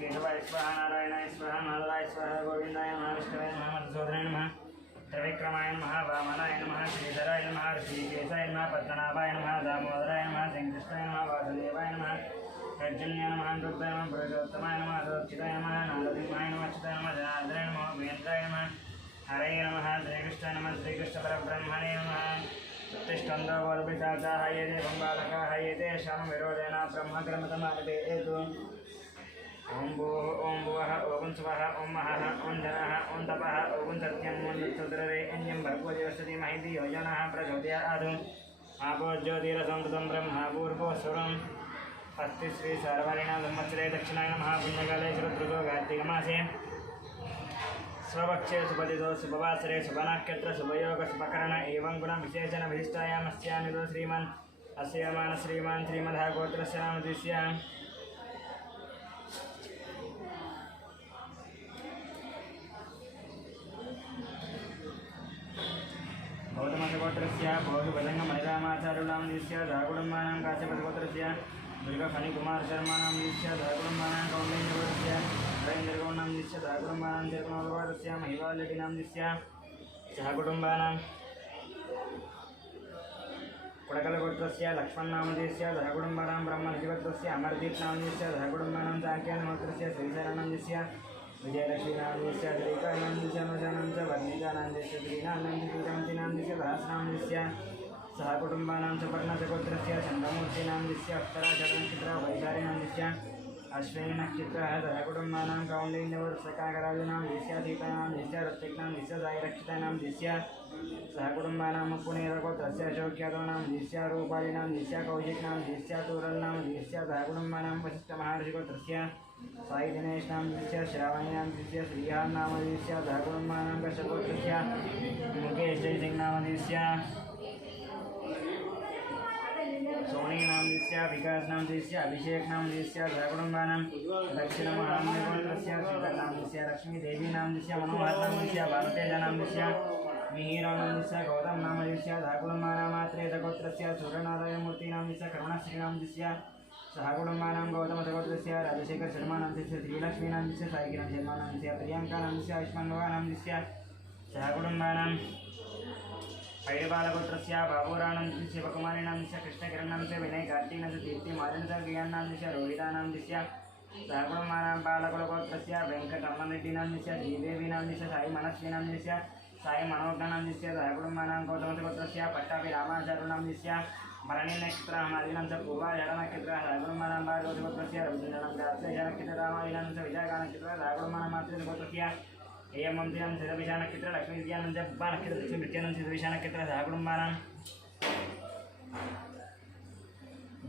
केशवाय स्वाहा नारायणाय स्वाहा माधवाय स्वाहा गोविंदाय नमः विष्णवे नमः मधुसूदनाय नमः त्रिविक्रमाय नमः वामनाय नमः श्रीधराय नमः ऋषिकेशाय नमः पद्मनाभाय नमः दामोदराय नमः श्रीकृष्णाय नमः वासुदेवाय नमः पर्जन्याय नमः दुर्गाय नमः पुरुषोत्तमाय नमः सच्चिदाय नमः नारदिमाय नमः अच्युताय नमः जनार्दनाय नमः महेन्द्राय नमः हरे नमः श्रीकृष्णाय नमः श्रीकृष्णपरब्रह्मणे नमः उत्तिष्ठन्तो वरपिशाचाः ये देवम्बालकाः ये तेषां विरोधेन ब्रह्मकर्मतमानपेतु ओं भूः ओं भुवः ओं सुवः ओं महः ओं जनः ओं तपः ओं सत्यं ओं तत्सुदरे अन्यं भर्गोदेवस्य धीमहि धियो यो नः प्रचोदयात् आपो ज्योतिरसंततं ब्रह्म पूर्वोऽसुरम् अस्ति श्री सर्वारिणा संवत्सरे दक्षिणायनमः पुण्यकाले शरदृतो कार्तिकमासे स्वपक्षे सुपतितो शुभवासरे शुभनक्षत्र शुभयोग शुभकरण एवं गुण विशेषण विशिष्टायामस्यामितो श्रीमान् अस्यमान श्रीमान् श्रीमद् गोत्रस्य नाम दिश्य गौतमगोत्रस्य बौद्धभजङ्गमणिरामाचार्युनां दिश्य धाकुडम्बानां काश्यपगोत्रस्य दुर्गफणिकुमार शर्मानां दिश्य धाकुडम्बानां कौण्डिन्यगोत्रस्य रवीन्द्रगौणां दिश्य धाकुडम्बानां तिरुपतिगोत्रस्य महिवालडिनां दिश्य सहकुटुम्बानां कुडकलगोत्रस्य लक्ष्मणनामदिश्य धाकुडम्बानां ब्रह्मनिधिगोत्रस्य अमरदीपनां दिश्य धाकुडम्बानां चाक्यानगोत्रस्य श्रीशरणं दिश्य विजयलक्ष्मीनां दिश्य श्रीकानां दिश्य अनुजानां च वर्णिकानां दिश्य श्रीनानां श्रीकान्तिनां दिश्य सहस्रां दिश्य सहकुटुम्बानां सुपर्णचगोत्रस्य चन्द्रमूर्तीनां दिश्य अक्षराचरणनक्षत्र वैशालिनां दिश्य अश्विनीनक्षत्रः सहकुटुम्बानां कौण्डिन्यवत्सकाकराजनां दिश्य सीतानां दिश्य ऋत्विक्नां दिश्य सायरक्षितानां दिश्य सहकुटुम्बानां पुनेरगोत्रस्य अशोक्यादोनां दिश्य रूपालिनां दिश्य कौशिकनां दिश्य तूरल्नां दिश्य सहकुटुम्बानां वसिष्ठमहर्षिगोत्रस्य साई दिनेशनां दिश्य श्रावणीनां दिश्य श्रीहान्नाम दिश्य सहकुटुम्बानां कश्यपगोत्रस्य मुकेश जयसिंहनाम दिश्य सोनीनां दिश्य विकासनां दिश्य अभिषेकनां दिश्य सहकुटुम्बानां दक्षिणमहामहिगोत्रस्य श्रीधरनां दिश्य लक्ष्मीदेवीनां दिश्य मनोहरनां दिश्य भारतेजनां दिश्य मिहिरानां दिश्य गौतम नाम दिश्य सहकुटुम्बानां मात्रेयगोत्रस्य सूर्यनारायणमूर्तीनां दिश्य करुणश्रीनां दिश्य सहकुटुम्बानां गौतमगोत्रस्य राजशेखर शर्मानां दिश्य श्रीलक्ष्मीनां दिश्य साईकिरण शर्मानां दिश्य प्रियङ्कानां दिश्य आयुष्मान्भवानां दिश्य सहकुटुम्बानां पैडबालगोत्रस्य बाबूराणां दिश्य शिवकुमारीणां दिश्य कृष्णकिरणां च विनय कार्तिकनां च दीप्ति मालिनसर्गीयानां दिश्य रोहितानां दिश्य सहकुटुम्बानां बालकुलगोत्रस्य वेङ्कटरमणरेड्डीनां दिश्य श्रीदेवीनां दिश्य साई मनस्वीनां दिश्य साई मनोज्ञानां दिश्य सहकुटुम्बानां गौतमगोत्रस्य पट्टाभिरामाचार्युनां दिश्य भरणीनक्षत्रमादीनां च पूर्वाषाढनक्षत्रः सहकुटुम्बानां भार्गवगोत्रस्य रविचन्द्राणां च अश्लेषनक्षत्ररामादीनां च विशाखानक्षत्रः सहकुटुम्बानां मातृगोत्रस्य एयमन्त्रिणां सिद्धविशानक्षत्र लक्ष्मीविद्यानां च पुब्बानक्षत्र दक्षिणमृत्यानां सिद्धविशानक्षत्र सहकुटुम्बानां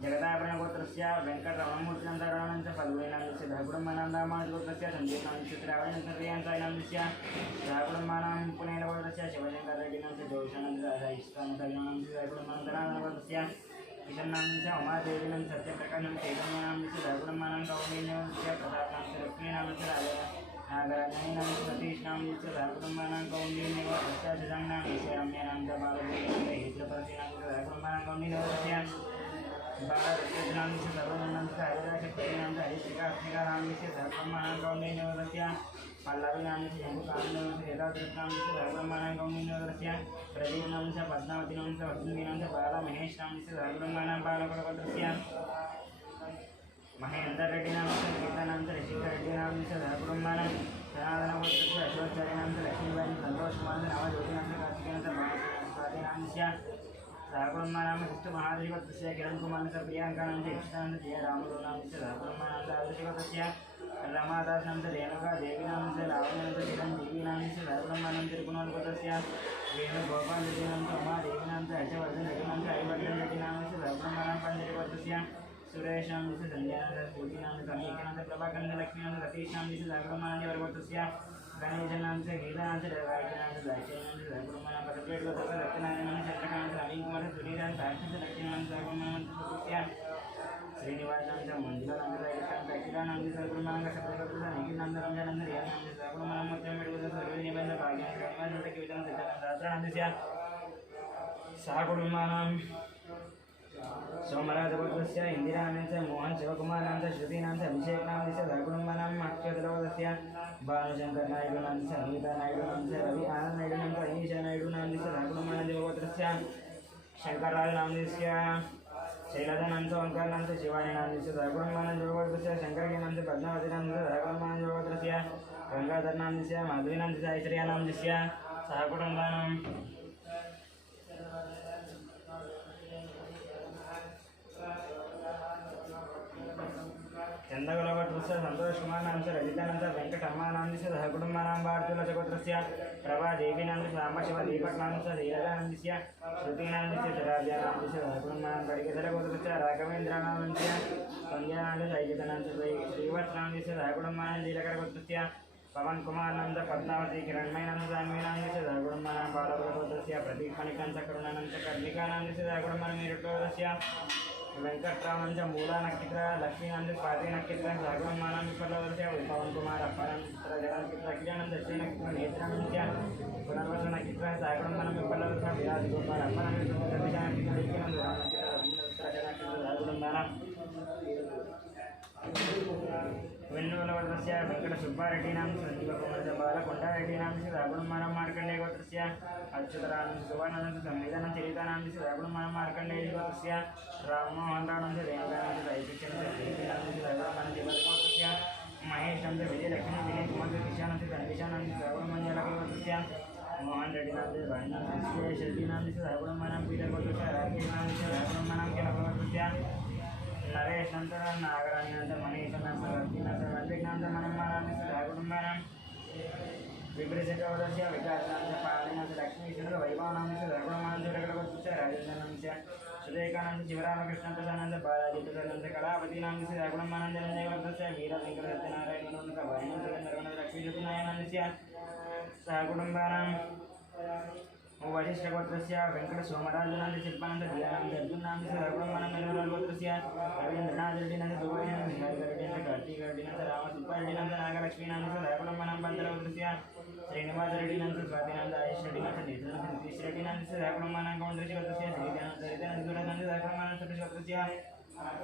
जगदाभरणगोत्रस्य वेङ्कटरमणमूर्तीनां तरुणानां च फल्गुणीनां दिश्य सहकुटुम्बानां रामानुजगोत्रस्य सञ्जीवनां दिश्य श्रावणीनां दिश्य सहकुटुम्बानां पुनेलगोत्रस्य शिवशङ्कररेड्डीनां च जोषाणां च इष्टानकर्णानां च सहकुटुम्बानां धनाधनगोत्रस्य किशन्नां च उमादेवीनां सत्यप्रकाशां चैतन्यानां दिश्य सहकुटुम्बानां कौण्डिन्यस्य प्रतापनां च लक्ष्मीनां च नागराजनीनां सतीशानां दिश्य सहकुटुम्बानां कौण्डिन्यगोत्रस्य शशाङ्कानां दिश्य रम्यानां च बालभूषणस्य हेत्रपरसीनां च सहकुटुम्बानां कौण्डिन्यगोत्रस्य बालरत्नां दिश्य सर्वनां च हरिराशक्तीनां च हरिश्रीकार्तिकानां दिश्य सहकुटुम्बानां कौण्डिन्यगोत्रस्य पल्लवीनां च शम्भुकानां च यथातृष्णां च सहकुटुम्बानां कौण्डिन्यगोत्रस्य प्रदीपनां च पद्मावतीनां च वसुन्तीनां च बालमहेशानां च सहकुटुम्बानां बालकुलगोत्रस्य महेन्द्ररेड्डीनां च गीतानां च ऋषिकरेड्डीनां च सहकुटुम्बानां जनार्दनगोत्रस्य अश्वाचार्याणां च लक्ष्मीबाई सन्तोषकुमारं च नवज्योतीनां च कार्तिकेयानां च स्वातीनां च सहकुटुम्बानां विष्णुमहादेवगोत्रस्य किरणकुमारं च प्रियङ्कानां च इष्टानां च जयरामगौडां च सहकुटुम्बानां च आदर्शगोत्रस्य रमादासां च रेणुकादेवीनां च रावणां च चिरञ्जीवीनां च सहकुटुम्बानां तिरुपुनगोत्रस्य वेणुगोपालरेड्डीनां च उमादेवीनां च हर्षवर्धनरेड्डीनां च हरिवर्धनरेड्डीनां च सहकुटुम्बानां पञ्चरेगोत्रस्य सुरेशां च संजयानां च स्फूर्तिनां च समीकनां च प्रभाकरं च लक्ष्मीनां च सतीशां च सहकुटुम्बानां च वर्गोत्रस्य गणेशनां च गीतानां च रायकीनां च दायकीनां च सहकुटुम्बानां पदप्लेटगोत्रस्य सत्यनारायणां च चक्रकानां च नवीनकुमार च सुनीतां च साक्षी च लक्ष्मीनां च सहकुटुम्बानां च सुकृत्या श्रीनिवासां च मञ्जुलानां च सायिकां च अखिलानां च सहकुटुम्बानां च सप्तगोत्रस्य निखिलां च रंजनां च रियानां च सहकुटुम्बानां मध्यं मेडगोत्रस्य सर्वनिबन्ध भाग्यां च कनिमां च कवितां च सहस्राणां च सहकुटुम्बानां सोमराजगोत्रस्य इंदिरानां च मोहन शिवकुमारां च श्रुतीनां च अभिषेकनां च सहकुटुम्बानां गोत्रस्य भानुशंकर नायडू नाम से अनिता नायडू नाम से रवि आनंद नायडू नाम से अनीशा नायडू नाम से सहकुटुंबानां देवगोत्रस्य शंकरराज नाम से शैलजा नाम से ओंकार नाम से शिवानी नाम से सहकुटुंबानां देवगोत्रस्य शंकर के नाम से पद्मावती नाम से सहकुटुंबानां देवगोत्रस्य गंगाधर नाम से माधवी नाम से ऐश्वर्या नाम से सहकुटुंबानां चंदगोलगोत्रस्य संतोष कुमार नाम से रजितानंद वेंकट अम्मा नाम से सहकुटुंबानां भारतीय गोत्रस्य प्रभा देवी नाम से सामशिव दीपक नाम से धीरजा नाम से श्रुति नाम से चराव्या नाम से सहकुटुंबानां गणिकेश्वर गोत्रस्य राघवेंद्र नाम से संजय नाम से अजित नाम से श्रीवत्स नाम से सहकुटुंबानां नीलकर गोत्रस्य पवन कुमार नाम से पद्मावती किरणमय नाम से अन्वी नाम से सहकुटुंबानां बालकर गोत्रस्य प्रदीप मणिकांत करुणानंद कर्णिका नाम से सहकुटुंबानां मेरठ गोत्रस्य वेंकटरामन से मूला नक्षत्र लक्ष्मी नाम से स्वाति नक्षत्र सहकुटुंबानां विफलवर्षस्य पवन कुमार अप्पा नक्षत्र जगन नक्षत्र अखिलानंद दक्षिण नक्षत्र नेत्र नक्षत्र पुनर्वस नक्षत्र सहकुटुंबानां विफलवर्षस्य विराज गोपाल अप्पा नक्षत्र दक्षिण नक्षत्र एकानंद राम नक्षत्र नक्षत्र सहकुटुंबानां वेन्नुवलवर्षस्य वेंकट सुब्बारेड्डी नाम से संजीव कुमार से बालकोंडारेड्डी नाम से सहकुटुंबानां मार्कंडेय गोत्रस्य अच्युतराम से सुवर्णानंद से संविधान चरिता नाम से सहकुटुंबानां मार्कंडेय गोत्रस्य राममोहन राव नाम से रेणुका नाम से ऐतिक्षण से देवी नाम से सहकुटुंबानां देवगोत्रस्य महेश नाम से विजय लक्ष्मी विनय कुमार से किशा नाम से तन्विषा नाम से सहकुटुंबानां गोत्रस्य मोहन रेड्डी नाम से भाई नाम से शेट्टी नाम से सहकुटुंबानां पीटर गोत्रस्य राकेश नाम से सहकुटुंबानां के गोत्रस्य नरेश नाम से नागराज नाम से मनीष नाम से रवि नाम से रंजित नाम से मनम्मा नाम से सहकुटुंबानां विपरीत गोत्रस्य विकास नाम से पाली नाम से लक्ष्मी चंद्र वैभव नाम से सहकुटुंबानां देवगढ़ गोत्रस्य राजेंद्र नाम से सुरेखानंद शिवरामकृष्ण प्रसाद नाम से बालाजी प्रसाद नाम से कलापति नाम से सहकुटुंबानां देवगढ़ गोत्रस्य वीर वेंकट सत्यनारायण नाम से वैनंद नरवण लक्ष्मी सत्यनारायण नाम से सहकुटुंबानां वशिष्ठ गोत्रस्य वेंकट सोमराज नाम से शिल्पानंद दियानंद अर्जुन नाम से सहकुटुंबानां मेलवल गोत्रस्य रवींद्रनाथ रेड्डी नाम से दुर्गा नाम से रेड्डी नाम से कार्तिक रेड्डी नाम से राम सुब्बा रेड्डी नाम से नागलक्ष्मी नाम से सहकुटुंबानां बंदर गोत्रस्य श्रीनिवास रेड्डी नाम से स्वाति नाम से आयुष रेड्डी नाम से नीतू नाम से नीतीश रेड्डी नाम से सहकुटुंबानां गौंद्रस्य गोत्रस्य श्रीध्यान सरिता नाम से सूरज नाम से सहकुटुंबानां सतीश गोत्रस्य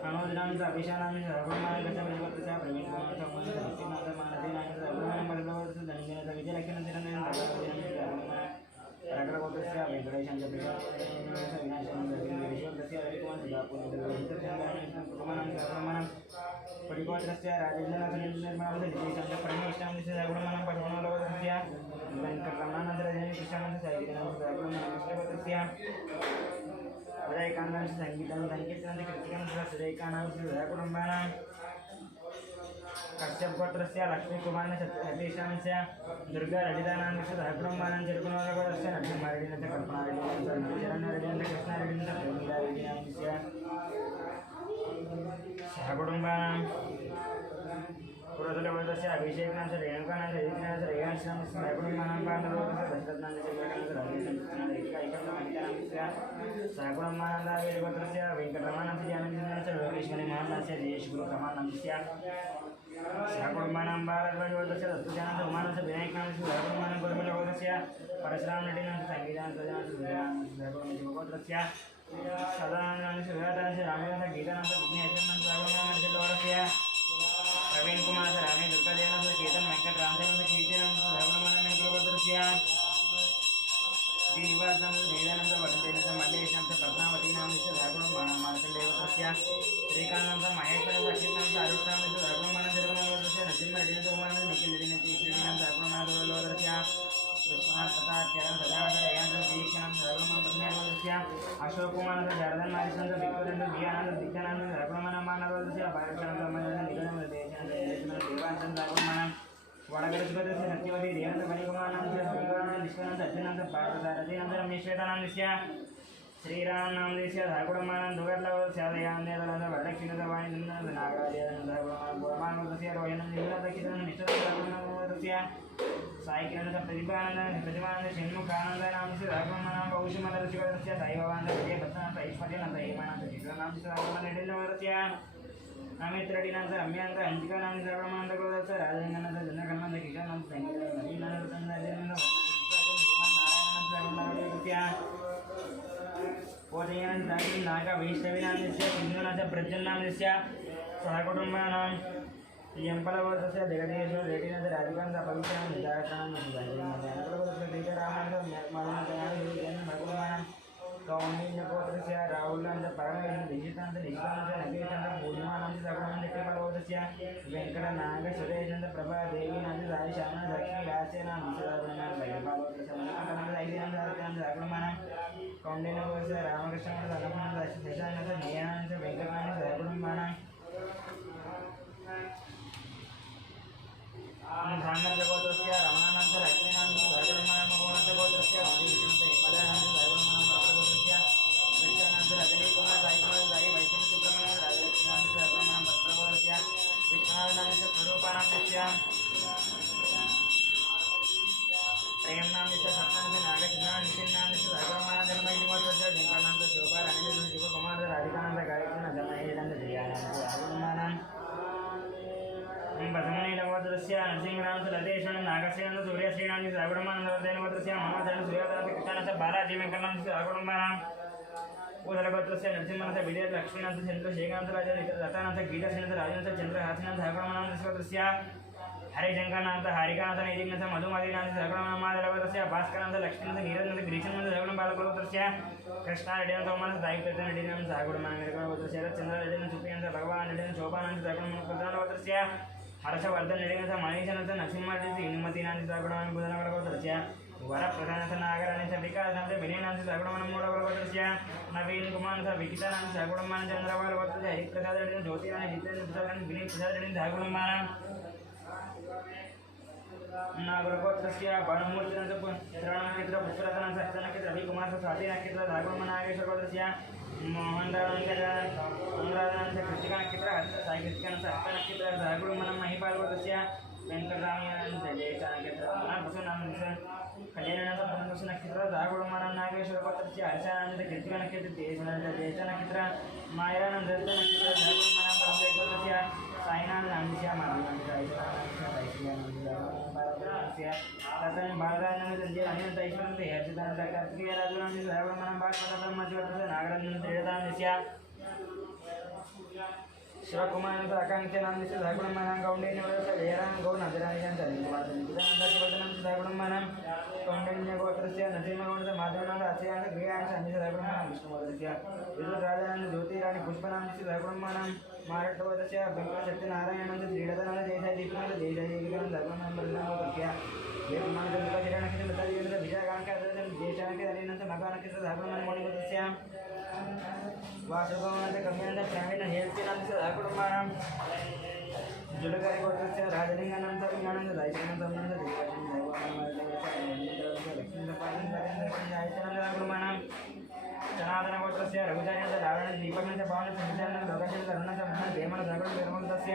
मनोज नाम से अभिषा नाम से सहकुटुंबानां गजबज गोत्रस्य प्रवीण कुमार से उमन से नितिन नाम से मानसी नाम से सहकुटुंबानां बल्लभ गोत्रस्य धनंजय नाम से विजय लक्ष्मी नाम से रगड़ गोत्रस्य वेंकटेश नाम से विनाश नाम से विश्व गोत्रस्य रविकुमार सिद्धापुर कुटुंबानां सहकुटुंबानां पटिगोत्रस्य राजेंद्र नाम से निर्मला से विजय नाम से प्रणेश नाम से सहकुटुंबानां पद्मनाभ गोत्रस्य वेंकटरमण नाम से रजनी कृष्ण नाम से साहित्य नाम से सहकुटुंबानां गोत्रस्य सुरेखा नाम से संगीत नाम से कृतिका नाम से सुरेखा नाम से सहकुटुंबानां कश्यप गोत्रस्य लक्ष्मी कुमार सतीश नाम से दुर्गा ललिता नाम से सहकुटुंबानां जरुकुमार गोत्रस्य नरसिंह रेड्डी नाम से कल्पना रेड्डी नाम से नंदचरण रेड्डी नाम से कृष्णा रेड्डी नाम से प्रेमिला रेड्डी नाम से सहकुटुंबानां पुरोहित गोत्रस्य अभिषेक नाम से रेणुका नाम से अदिति नाम से रेहांश नाम से सहकुटुंबानां पांडव गोत्रस्य दशरथ नाम से शिवराज नाम से राजेश नाम से रेखा एकम मणिका नाम से सहकुटुंबानां दावीर गोत्रस्य वेंकटरमण नाम से जानकी नाम से योगेश्वरी महान नाम से जयेश गुरु कमाल नाम से सहकुटुंबानां भारद्वाज गोत्रस्य दत्तुजा नाम से उमा नाम से विनायक नाम से सहकुटुंबानां गोरमिल गोत्रस्य परशुराम रेड्डी नाम से संगीता नाम से सहकुटुंबानां गोत्रस्य सदानंद नाम से विराट नाम से रामदेव नाम से गीता नाम से विघ्नेश्वर नाम से सहकुटुंबानां गोत्रस्य प्रवीण कुमार से रानी दुर्गा देव नाम से केतन वेंकट रामदेव नाम से कीर्ति नाम से सहकुटुंबानां मेलवल गोत्रस्य श्रीनिवास नाम से नीला नाम से वसंत नाम से मल्लेश नाम से पद्मावती नाम से सहकुटुंबानां मार्कंडेय गोत्रस्य श्रीकांत नाम से महेश नाम से अक्षित नाम से आरुष नाम से सहकुटुंबानां देवगढ़ गोत्रस्य नरसिंह रेड्डी नाम से उमा नाम से निखिल रेड्डी नाम से ईश रेड्डी नाम से सहकुटुंबानां देवगढ़ गोत्रस्य विश्वनाथ प्रताप किरण सदानंद रेयांश दीक्ष नाम से सहकुटुंबानां पद्मनाभ गोत्रस्य अशोक कुमार नाम से जर्दन मारिस नाम से विक्टर नाम से दिया नाम से दीक्षा नाम से सहकुटुंबानां मानव गोत्रस्य भारत नाम से अमर नाम से निगम नाम से देश नाम से देवांश नाम से सहकुटुंबानां वड़गड़ गोत्रस्य सत्यवती देवनाथ मणिकुमार नाम से श्रीकुमार नाम से विष्णु नाम से अर्जुन नाम से पार्थसारथी नाम से रमेश श्वेता नाम से श्रीराम नाम से सहकुटुंबानां दुर्गर्ल स्यादयान्देव नाम से वरलक्ष्मी नाम से वाणी नाम से नागराज नाम से सहकुटुंबानां गोरमान गोत्रस्य रोहिण नाम से निखिल नाम से निष्ठा नाम से सहकुटुंबानां गोत्रस्य साई किरण नाम से प्रतिभानंद प्रतिमानंद षण्मुखानंद नाम से सहकुटुंबानां कौशुमल गोत्रस्य साई भगवान से विजय भक्त नाम से ऐश्वर्य नाम से हेमा नाम से चित्रा नाम से सहकुटुंबानां रेड्डी गोत्रस्य अमित रेड्डी नाम से रम्या नाम से अंजिका नाम से सहकुटुंबानां गोत्रस्य राजेंद्र नाम से जनकन नाम से किशोर नाम से संगीत नवीन नाम से नारायण नाम से सहकुटुंबानां गोत्रस्य पोजयन नागा वैष्णवी नाम से सिंधु नाम से प्रज्वल नाम से सहकुटुंबानां यंपलगोत्रस्य जगदीश्वर रेटिनंद राधिकांत पवित्रं निदाकरणं जनकलगोत्रस्य दीपरामानंद मदनतयान भगवान कौंडिन्यगोत्रस्य राहुलानंद परमेश्वर दिजितानंद निशितानंद नगेशानंद पूर्णिमानंद सगुणानंद कृपलगोत्रस्य वेंकटनाग सुरेशानंद प्रभा देवीनंद साईशानंद लक्ष्मी राजसेनानंद निशितानंद भैरवगोत्रस्य मनकंठानंद ऐदिनंद सत्यानंद सगुणमान कौंडिन्यगोत्रस्य रामकृष्णानंद अनंतानंद शशानंद नयनानंद वेंकटनानंद सगुणमान धांगर्यगोत्रस्य रमणानंद लक्ष्मीनानंद सगुणमान मोहनंद गोत्रस्य विष्णुनंद हिमदानंद सगुणमान मरकगोत्रस्य कृष्णानंद रजनी कुमार साई कुमार साई वैष्णव सुब्रह्मण्य राजलक्ष्मीनानंद सगुणमान भद्रगोत्रस्य विष्णुनानंद स्वरूपानंदस्य प्रेमनानंद सत्यानंद नागचंद्र निशिनानंद सगुणमान जन्मयी गोत्रस्य वेंकटनानंद शोभा रानीनंद शिवकुमार राधिकानंद गायत्री जन्मयेनंद जयानंद सगुणमान बसवनीलगोत्रस्य नरसिंहनाथ लतेशन नागसेन सूर्यश्रीनाथ सगुणमानंदवर्धनगोत्रस्य ममचरण सूर्यदास कृष्णानंद बालाजी वेंकटनाथ सगुणमान उदलगोत्रस्य नरसिंहनाथ विजय लक्ष्मीनाथ चंद्रशेखरनाथ राजा रतानाथ गीतासेनाथ राजनाथ चंद्रहासनाथ सगुणमानंदस्य हरिशंकरनाथ हरिकानाथ नैदिकनाथ मधुमतीनाथ सगुणमानंदगोत्रस्य भास्करनाथ लक्ष्मीनाथ नीरजनाथ ग्रीष्मनाथ सगुण बालगोत्रस्य कृष्णारेड्डिनाथ सोमनाथ साईकृष्ण रेड्डिनाथ सगुणमानंदगोत्रस्य चंद्र रेड्डिनाथ सुप्रियनाथ भगवान रेड्डिनाथ शोभानाथ सगुणमानंदगोत्रस्य हर्षवर्धन रेड्डिनाथ मणीशनाथ नरसिंहरेड्डी हिनुमतीनाथ सगुणमानंदगोत्रस्य वरप्रधाननाथ नागरानाथ विकासनाथ विनयनाथ सगुणमानंदगोत्रस्य नवीन कुमार विकितानाथ सगुणमान चंद्रबालगोत्रस्य हरिप्रसाद रेड्डिनाथ ज्योतिनाथ जितेंद्र प्रसाद विनय प्रसाद रेड्डिनाथ सगुणमान नागरगोत्रस्य भानुमूर्तिनाथ त्रिणनक्षत्र पुष्परत्नाथ सप्तनक्षत्र रविकुमार स्वातिनक्षत्र धागुणमनागेश्वरगोत्रस्य मोहनदानंद कृतिकानक्षत्र साई कृतिकानाथ सप्तनक्षत्र धागुणमनं महिपालगोत्रस्य वेंकटरामयानंद जयेशानक्षत्र बसवनानंद कल्याणनाथ ब्रह्मस नक्षत्र धागुणमनं नागेश्वरगोत्रस्य हर्षानंद कृतिकानक्षत्र देशनाथ जयेशानक्षत्र मायरानंद नक्षत्र धागुणमनं ब्रह्मगोत्रस्य साईनाथ नामस्य माधवानंद ततन बालरानंद संजय अनिल ऐश्वर्य हर्षितानंद कार्तिकेय राजुनांद सगुणमान भास्कर ब्रह्मज्योतिष नागरानंद त्रियदानस्य शिवकुमार आकांक्षानंद सगुणमान कौंडिन्यगोत्रस्य जयराम गौ नजरानंद निकुमानंद सगुणमान कौंडिन्यगोत्रस्य नरसिंहगौडस्य माधवनाथ अक्षयानंद गृहानंद संजय सगुणमान विष्णुगोत्रस्य विदुराजानंद ज्योतिराणी पुष्पनानंद सगुणमान महाराष्ट्रगोत्रस्य वेंकटसत्यनारायणानंद श्रीरथनाथ देसाई दीपनाथ देसाई सगुणमान बलरामगोत्रस्य वेदमानचंद्रकरणक्षत्र लतादेवेंद्र विजयकांक्षानंद देशानंद मगानक्षत्र सगुणमान मणिगोत्रस्य वासुगौनाथ कम्यानंद प्रावीण हेल्थिनाथ सगुणमान जुडगारिगोत्रस्य राजलिंगानंद विज्ञानंद दायित्वानंद सगुणमान जनार्दनगोत्रस्य रघुचार्यनंद रावणनंद दीपकनंद पावनंद संचानंद लोकाचंद करुणंद मोहन देमन सगुण निर्मलस्य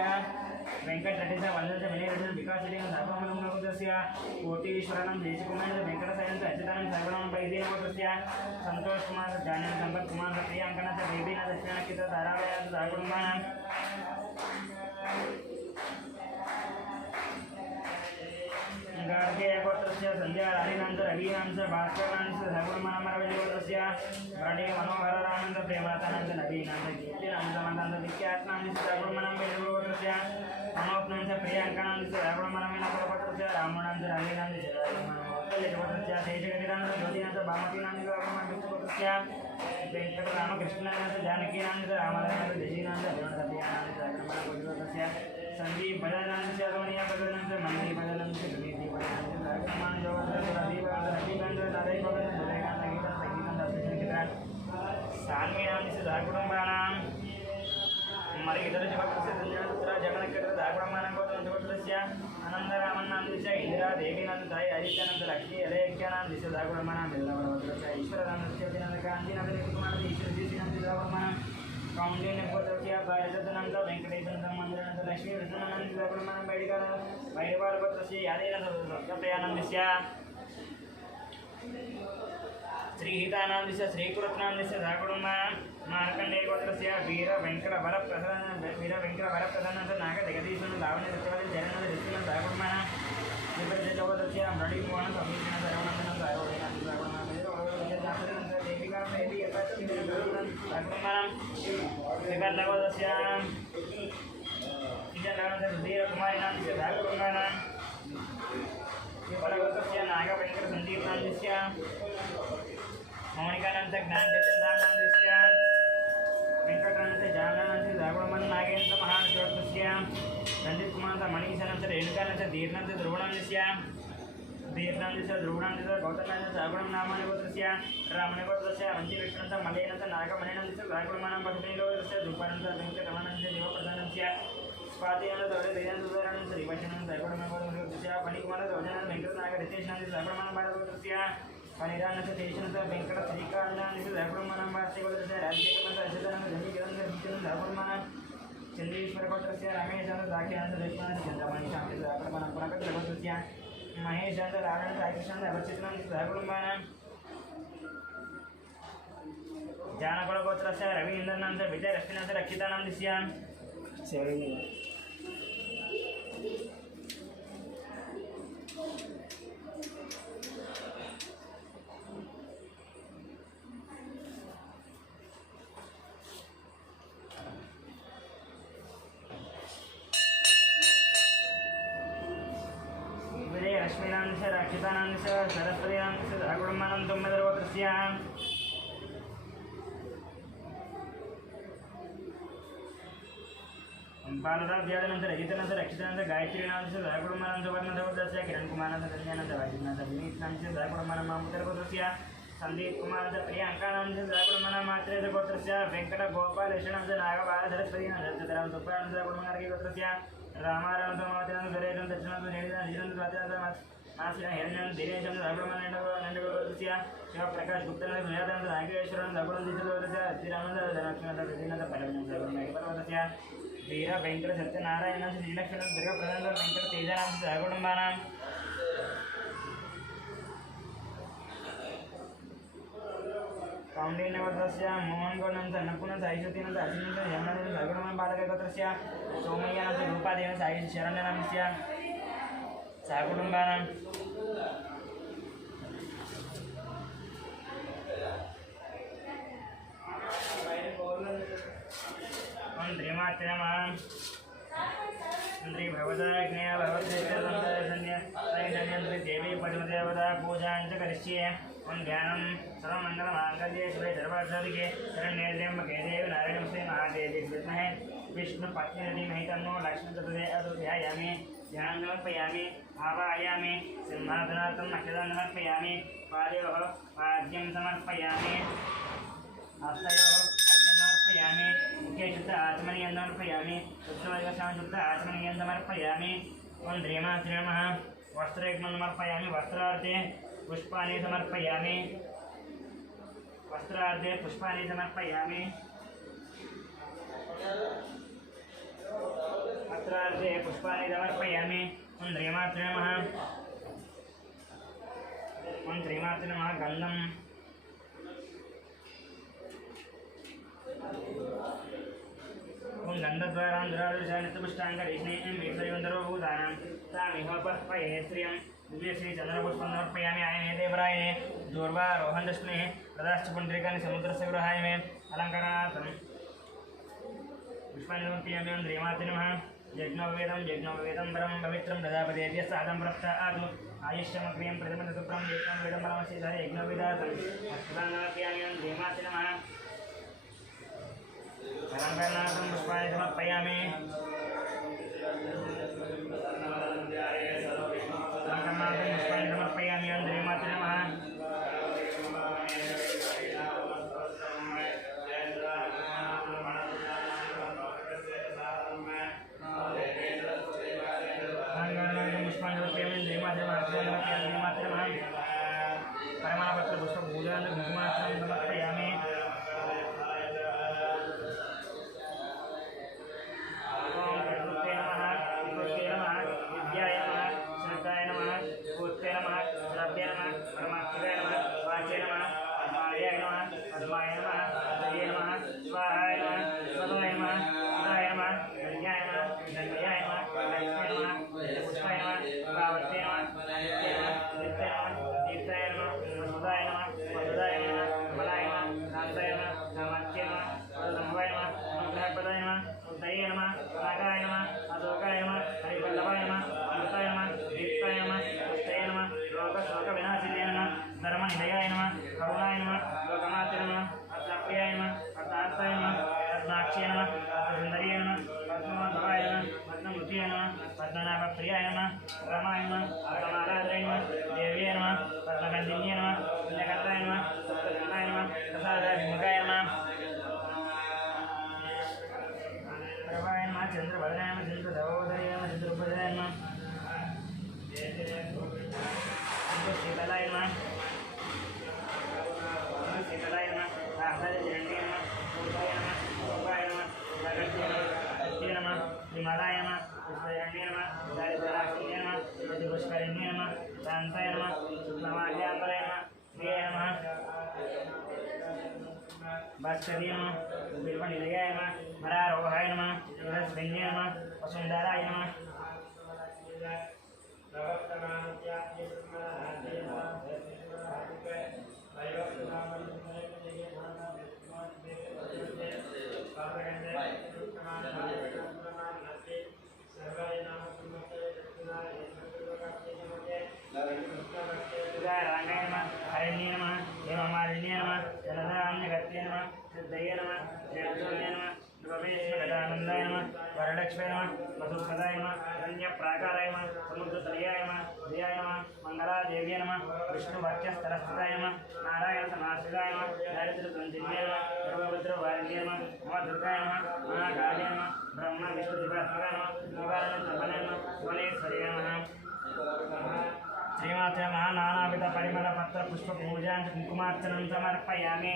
वेंकटरेड्डी वंदनंद विनयरेड्डी विकासरेड्डी धागुणमनंदगोत्रस्य कोटीश्वरानंद देशकुमारनंद वेंकटसायनंद अच्युतानंद सगुणमान वैद्यगोत्रस्य संतोष कुमार जानन संपत कुमार प्रियांकनाथ देवीनाथ दक्षिणक्षेत्र तारालयानंद सगुणमान गार्गेयगोत्रस्य संध्या रानीनाथ रवीनाथ भास्करनाथ सगुणमानमरविजयगोत्रस्य ब्रडी मनोहरानंद प्रेमरतानंद नवीनाथ कीर्तिनाथ विख्यातनाथ सगुणमानम वेदगोत्रस्य मनोपनाथ प्रियांकनाथ सगुणमानमेनगोत्रस्य रामनाथ रवीनाथ जयगोत्रस्य शेषगतिनाथ ज्योतिनाथ भामतीनाथ सगुणमानगोत्रस्य वेंकटरामकृष्णनाथ जानकीनाथ रामनाथ देशीनाथ सत्यानाथ सगुणमानगोत्रस्य संजीव भजनानंद सोनिया भजनानंद मंदी भजनानंद विनीति भजनानंद सगुणमान जोगोत्रस्य राजीवानंद रविकांत नारायण भजन भजनानंद गीता संगीतानंद दक्षिणक्षेत्र सान्वीनाथ सगुणमानम మరి ఇతర జగత్తుस्य సంజానపుత్ర జగనక్షత్ర धागुणमानगोत्रस्य आनंदरामनाथ इंदिरा देवीनाथ साई आदित्यानंद लक्ष्मी अलेख्यानंद धागुणमान बिल्लावरगोत्रस्य ईश्वरानंद ज्योतिनाथ कांतीनाथ कुमार ईश्वर जीनाथ धागुणमान कौंडिन्यगोत्रस्य भारतनाथ वेंकटेश्वर मंदिरानंद लक्ष्मी विष्णुनाथ धागुणमान भैरवालगोत्रस्य यादीनाथ प्रयानंदस्य श्रीहितानंदस्य श्रीकृतनाथस्य धागुणमान मार्कंडेयगोत्रस्य वीर वेंकट वरप्रधानंद नाग जगदीश्वर लावण्य सत्यवादी जयनाथ ऋषिनाथ धागुणमान विपरीतगोत्रस्य मृडीमोहन समीचीनाथ रघुनंदन धागुणनाथ धागुणमान देविका देवी धागुणमान विगतगोत्रस्य विद्यानाथ रुधिर कुमारिनाथ धाकुरुंगानां ये बलगोत्रस्य नागवेंकट संदीपनाथस्य मौनिकानाथ ज्ञानचंद्रानाथस्य वेंकटनाथ जामनाथ धाकुरुमन नागेंद्र महाजोतस्य रंजित कुमार मणिशनाथ रेणुकानाथ दीर्घनाथ ध्रुवनाथस्य दीर्घनाथ ध्रुवनाथ गौतमनाथ धाकुरुम नामानि गोत्रस्य रामने गोत्रस्य मंजीकृष्णनाथ मलेनाथ नागमणिनाथ धाकुरुमानां पत्नीलोकस्य धूपानाथ वेंकटरमणानाथ देवप्रधानस्य स्वातिनाथ दौड़ेनाथ श्रीवैष्णव धाकुरुम गोत्रस्य फणिकुमार गौतमनाथ वेंकटनाथ रितेशनाथ धाकुरुमानां भारतगोत्रस्य फणिरानाथ तेजनाथ वेंकट श्रीकांतनाथ धाकुरुमानां भारतगोत्रस्य राज्यकुमार अशोकनाथ धनीकरनाथ धाकुरुमानां चंद्रेश्वर गोत्रस्य रमेशनाथ राखेनाथ लक्ष्मणाथ चंद्रमणि शांति धाकुरुमानां पुनकत गोत्रस्य महेशांत रावणाथ साईकृष्णाथ अवचितनाथ धाकुरुमानां जानपद गोत्रस्य रवीन्द्रनाथ विजयलक्ष्मीनाथ रक्षितानाथस्य लक्ष्मीनाथ रक्षितानाथ सरस्वतीनाथ धाकुरुमानां तोम्मदगोत्रस्य बालराव्यादनाथ रजितनाथ रक्षितानाथ गायत्रीनाथ धाकुरुमानां सुवर्णगोत्रस्य किरणकुमारनाथ धन्यानाथ वाजिनाथ विनीतनाथ धाकुरुमानां मामुदगोत्रस्य संदीप कुमार प्रियंकानाथ धाकुरुमानां मात्रेयगोत्रस्य वेंकट गोपालेशनाथ नागबालधरस्वतीनाथ दत्तराम सुब्बानाथ धाकुरुमानां गोत्रस्य रामाराम मातनाथ धरेनाथ दक्षिणाथ नेडिनाथ जीनाथ वाचनाथ नासिना हिरण्यनाथ दिनेशनाथ धाकुरुमानां नंदगोत्रस्य शिवप्रकाश गुप्तनाथ सुजातानाथ नागेश्वरनाथ धाकुरुमानां गोत्रस्य श्रीरामनाथ लक्ष्मणनाथ रजिनाथ पल्लवनाथ धाकुरुमानां वीर वेंकट सत्यनारायण श्रीलक्ष्मण दुर्गा प्रधान वेंकट तेजानाथ सहकुटुंबानां कौंडिन्यगोत्रस्य मोहनगौडनाथ अन्नपूर्णा साईशतीनाथ अश्विनाथ यमुनानाथ सहकुटुंबानां बालकगोत्रस्य सोमय्यनाथ रूपादेवी साई शरण्यनाथस्य सहकुटुंबानां ध्रीमात्र श्री भगवदाज्ञा भगवद्गीता देवी पद्मदेवता पूजा करिष्ये ध्यान सर्वमंगलमांगल्ये शिवे सर्वार्थसाधिके शरण्ये त्र्यंबके देवी नारायणमस्ते महादेवी विद्महे विष्णुपत्नी धीमहि तन्नो लक्ष्मीप्रचोदयात् ध्यायामि ध्यानं समर्पयामि आवाहयामि सिंहासनार्थं नक्षत्रं समर्पयामि पादयोः पाद्यं समर्पयामि हस्तयोः समर्पयामि मुखे शुद्ध आत्मनीयं समर्पयामि शुद्ध आत्मनीयं समर्पयामि ओं ध्रीमात्रे नमः वस्त्रयुग्मं समर्पयामि वस्त्रार्थे पुष्पाणि समर्पयामि वस्त्रार्थे पुष्पाणि समर्पयामि वस्त्रार्थे पुष्पाणि समर्पयामि ओं ध्रीमात्रे नमः गन्धं गन्धद्वारां दुरादृशानित्यपुष्टाङ्गरेष्णीं वीक्षयन्तरो भूतानां तामिहोपह्वये श्रियं दिव्यश्रीचन्द्रपुष्पं समर्पयामि आयने देवरायणे दूर्वारोहन्दस्मि प्रदाश्च पुण्डरीकानि समुद्रस्य गृहाय मे अलङ्करणार्थं पुष्पाणि समर्पयामि ओं ध्रीमात्रे नमः यज्ञोपवेदं परं पवित्रं प्रजापतेभ्यः साधं प्रप्तात् आयुष्यमक्रियं प्रतिपदसुप्रं यज्ञोपवेदं परमशिषः यज्ञोपवेदार्थं हस्तान् समर्पयामि ओं ध्रीमात्रे नमः अलङ्करणार्थं पुष्पाणि समर्पयामि अलङ्करणार्थं पुष्पाणि समर्पयामि ओं ध्रीमात्रे नमः अलङ्करणार्थं पुष्पाणि समर्पयामि ध्रीमात्रे नमः परमापत्र पुष्पपूजां कुङ्कुमार्थं समर्पयामि नमः रमाय नमः रमाराधय नमः देव्ये नमः पद्मगन्धिन्ये नमः पुण्यकर्ताय नमः सप्तगन्धाय नमः प्रसादाभिमुखाय नमः प्रभाय नमः चन्द्रवदनाय नमः चन्द्रधवोदयाय नमः चन्द्रोपदयाय नमः शीतलाय नमः शीतलाय नमः आह्लादजनन्ये नमः रूपाय नमः रूपाय नमः जगत्ये नमः विमलाय नमः पुष्पजन्ये नमः दारिद्र्याक्षिण्ये नमः यतिपुष्करिण्ये नमः शान्ताय नमः शुक्लमाल्याम्बराय नमः श्रियाय नमः भास्कर्ये नमः बिल्वनिलयाय नमः मरारोहाय नमः रसभिन्ये नमः वसुन्धराय नमः रागाय नमः हरिण्ये नमः हेममालिन्ये नमः जनदान्यगत्ये नमः सिद्धये नमः जयचोन्ये नमः नृपवेशगदानन्दाय नमः वरलक्ष्मे नमः मधुप्रदाय नमः रण्यप्राकाराय नमः समुद्रतनयाय नमः जयाय नमः मङ्गलादेव्ये नमः विष्णुभक्त्यस्तरस्थिताय नमः नारायणसमाश्रिताय नमः दारिद्र्यतुञ्जिन्ये नमः सर्वभद्रवारिण्ये नमः महादुर्गाय नमः महाकाले नमः ब्रह्म विष्णुदिवात्मकाय नमः निवारणतपने नमः भुवनेश्वर्ये नमः श्रीमाते नमः नानाविध परिमलपत्र पुष्पपूजां कुङ्कुमार्चनं समर्पयामि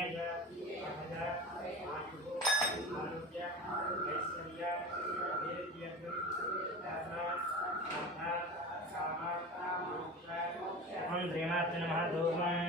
ओम श्रीमाते नमः धूपम्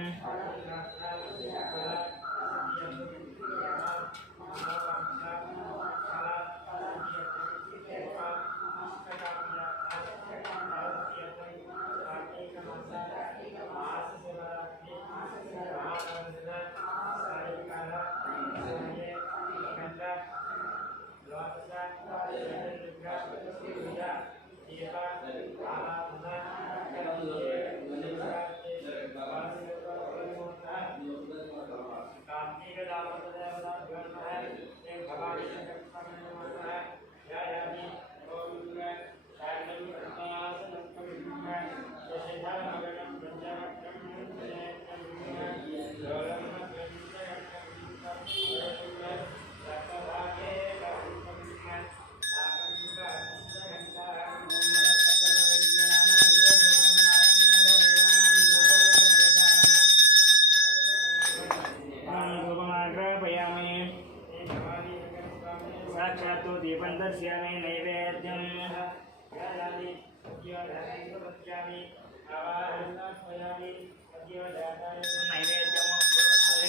साक्षात् दीपं दर्शयामि नैवेद्यं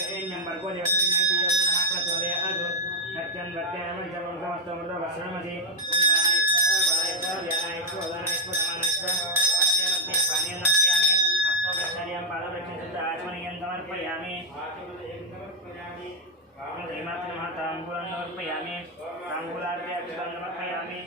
नैवेद्यं भर्गो देवस्य प्रचोदयात् सत्यं वस्त्रमति आत्मनियं समर्पयामि श्रीमाते नमः ताम्बूलं समर्पयामि ताम्बूलार्घ्य अक्षतं समर्पयामि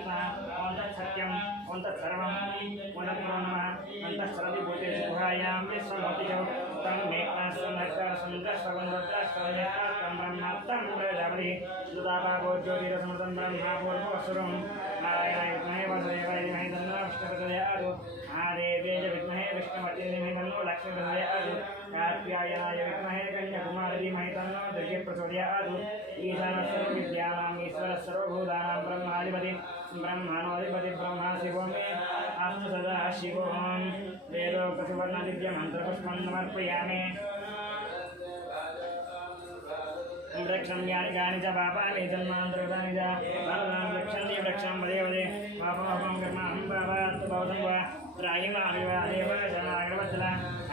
तत्सत्यात्मा ओं तत्सत्यं ओं तत्सर्वं ओं तत्प्रो नमः अन्तः सरति भूतेषु गुहायां विश्वमोतिजौ तं मेघनास्समर्कसुन्दरस्वगन्धद्रष्टं ब्रह्मत्तं प्रजापतिः सुतापागो ज्योतिरसमृतं ब्रह्मा पूर्ववसुरं नारायणाय विद्महे वासुदेवाय धीमहि तन्नो विष्णुप्रचोदयात् महादेव्यै च विद्महे विष्णुपत्नी धीमहि तन्नो लक्ष्मीप्रचोदयात् कात्यायनाय विद्महे कन्याकुमारी धीमहि तन्नो दुर्गे प्रचोदयात् ईशानः सर्वविद्यानाम् ईश्वरः सर्वभूतानां ब्रह्माधिपति ब्रह्माणोऽधिपति ब्रह्मा शिवो मे अस्तु सदा शिवोऽहं वेदोक्तसुवर्णदिव्यमन्त्रपुष्पं समर्पयामि वृक्षं यानि च पापानि जन्मान्तरकृतानि च पापानि वृक्षन्ति वृक्षं वदे वदे पापमहं कर्माहं पापात् भवतं वा त्रायिमाभिवादेव शरणागतवत्सल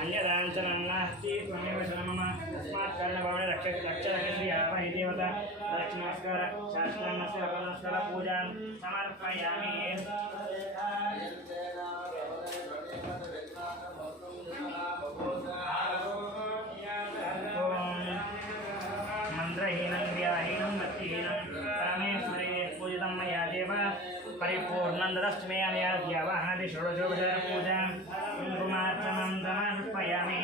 अन्यदाञ्चनं नास्ति त्वमेव शरणं मम तस्मात् कर्णभवने रक्षरक्षश्रियावहि देवता दक्षिणस्कर शास्त्रस्य नमस्कार पूजां समर्पयामि मंत्रहीनं व्याहीनं भक्तिहीनं परमेश्वरे पूजितं मया देव परिपूर्णं ददस्तु मे अनया द्यावाहनति षोडशोपचारपूजां कुङ्कुमार्चनं समर्पयामि